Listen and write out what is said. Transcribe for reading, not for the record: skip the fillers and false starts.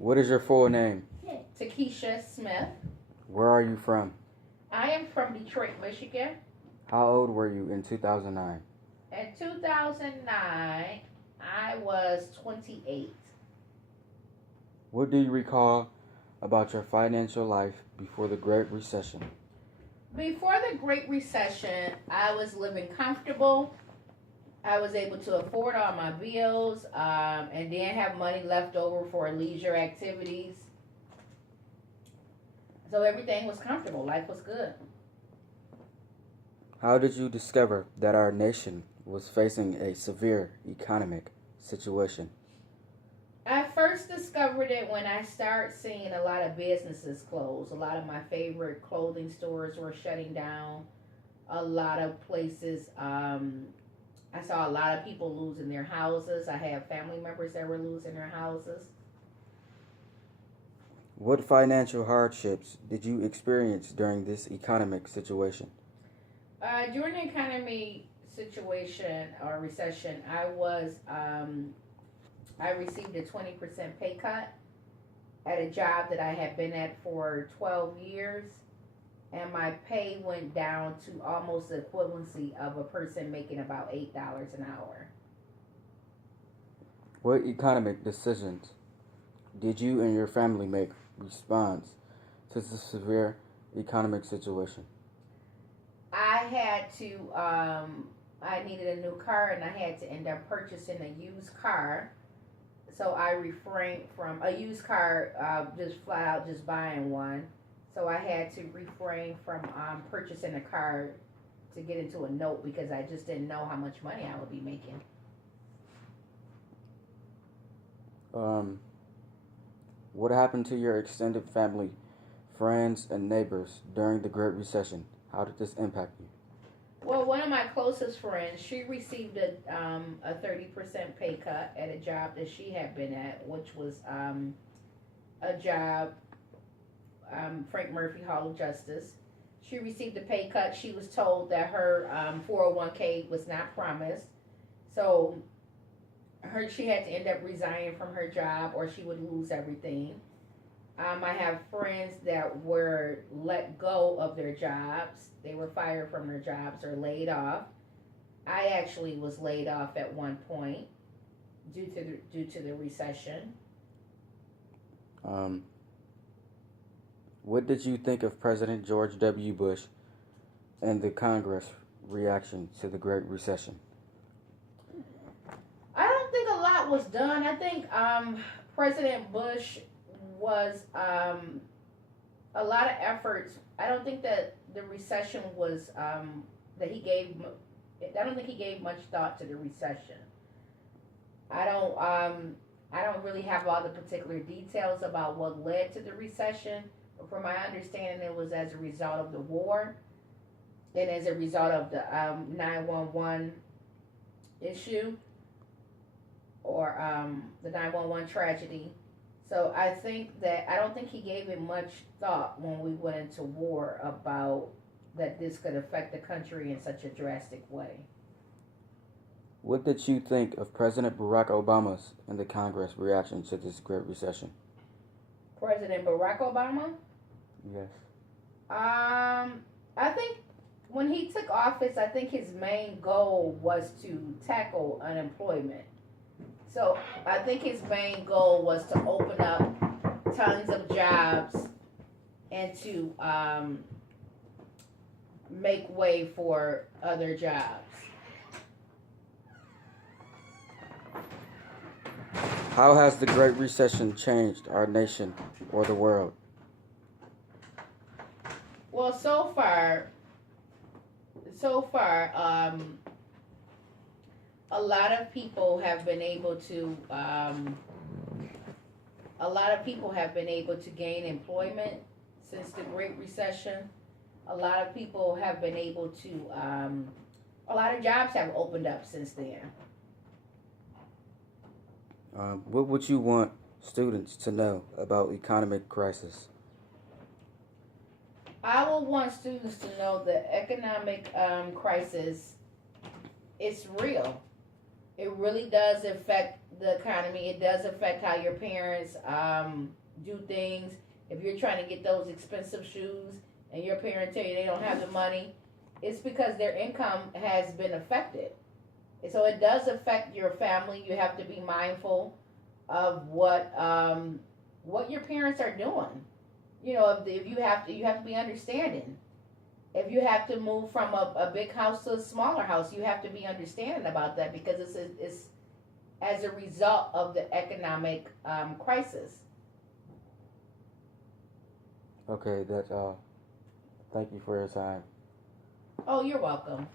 What is your full name? Takesha Smith. Where are you from? I am from Detroit, Michigan. How old were you in 2009? In 2009, I was 28. What do you recall about your financial life before the Great Recession? Before the Great Recession, I was living comfortable. I was able to afford all my bills and then have money left over for leisure activities. So everything was comfortable. Life was good. How did you discover that our nation was facing a severe economic situation? I first discovered it when I started seeing a lot of businesses close. A lot of my favorite clothing stores were shutting down. A lot of places, I saw a lot of people losing their houses. I have family members that were losing their houses. What financial hardships did you experience during this economic situation? During the economy situation or recession, I received a 20% pay cut at a job that I had been at for 12 years, and my pay went down to almost the equivalency of a person making about $8 an hour. What economic decisions did you and your family make response to the severe economic situation? I needed a new car and I had to end up purchasing a used car. So I refrained from a used car, just flat out just buying one. So I had to refrain from purchasing a car to get into a note because I just didn't know how much money I would be making. What happened to your extended family, friends, and neighbors during the Great Recession? How did this impact you? Well, one of my closest friends, she received a 30% pay cut at a job that she had been at, which was a job, Frank Murphy Hall of Justice. She received a pay cut. She was told that her 401k was not promised. So she had to end up resigning from her job or she would lose everything. I have friends that were let go of their jobs. They were fired from their jobs or laid off. I actually was laid off at one point due to the recession. What did you think of President George W. Bush and the Congress reaction to the Great Recession? I don't think a lot was done. I think President Bush was a lot of efforts. I don't think that the recession was that he gave. I don't think he gave much thought to the recession. I don't really have all the particular details about what led to the recession. But from my understanding, it was as a result of the war and as a result of the 911 issue or the 911 tragedy. So I don't think he gave it much thought when we went into war about that this could affect the country in such a drastic way. What did you think of President Barack Obama's and the Congress reaction to this Great Recession? President Barack Obama? Yes. I think when he took office, I think his main goal was to tackle unemployment. So I think his main goal was to open up tons of jobs and to make way for other jobs. How has the Great Recession changed our nation or the world? Well, so far, a lot of people have been able to gain employment since the Great Recession. A lot of people have been able to a lot of jobs have opened up since then. What would you want students to know about economic crisis? I would want students to know the economic crisis is real. It really does affect the economy. It does affect how your parents do things. If you're trying to get those expensive shoes and your parents tell you they don't have the money, it's because their income has been affected. So it does affect your family. You have to be mindful of what your parents are doing. You know, if you have to be understanding. If you have to move from a big house to a smaller house, you have to be understanding about that because it's as a result of the economic crisis. Okay, that's all. Thank you for your time. Oh, you're welcome.